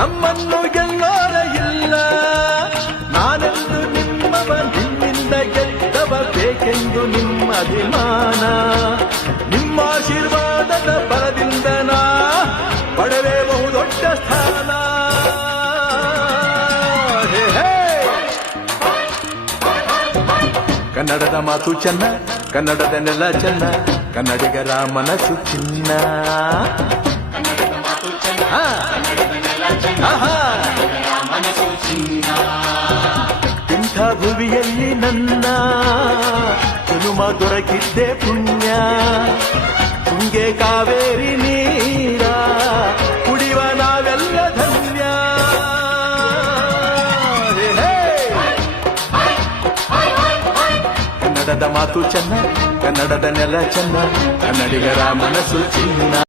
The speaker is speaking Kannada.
ನಮ್ಮನ್ನು ಗೆಲ್ಲೋರ ಇಲ್ಲ. ನಾನೆಂದು ನಿಮ್ಮವ, ನಿಮ್ಮಿಂದ ಗೆದ್ದವ, ಬೇಕೆಂದು ನಿಮ್ಮ ಅಭಿಮಾನ. ನಿಮ್ಮ ಆಶೀರ್ವಾದದ ಬಲದಿಂದ ನಾ ಪಡೆವೆ ಬಹುದೊಡ್ಡ ಸ್ಥಾನ. ಕನ್ನಡದ ಮಾತು ಚೆನ್ನ, ಕನ್ನಡದ ನೆಲ ಚೆನ್ನ, ಕನ್ನಡಿಗರ ಮನಸ್ಸು ಚಿನ್ನ. ಇಂಥ ಭುವಿಯಲ್ಲಿ ನನ್ನ ಜನುಮ ದೊರಕಿದ್ದೆ ಪುಣ್ಯ. ತುಂಗೆ ಕಾವೇರಿ ನೀರ ಕುಡಿವ ನಾವೆಲ್ಲ ಧನ್ಯ. ಕನ್ನಡದ ಮಾತು ಚೆನ್ನ, ಕನ್ನಡದ ನೆಲ ಚೆನ್ನ, ಕನ್ನಡಿಗರ ಮನಸ್ಸು ಚಿನ್ನ.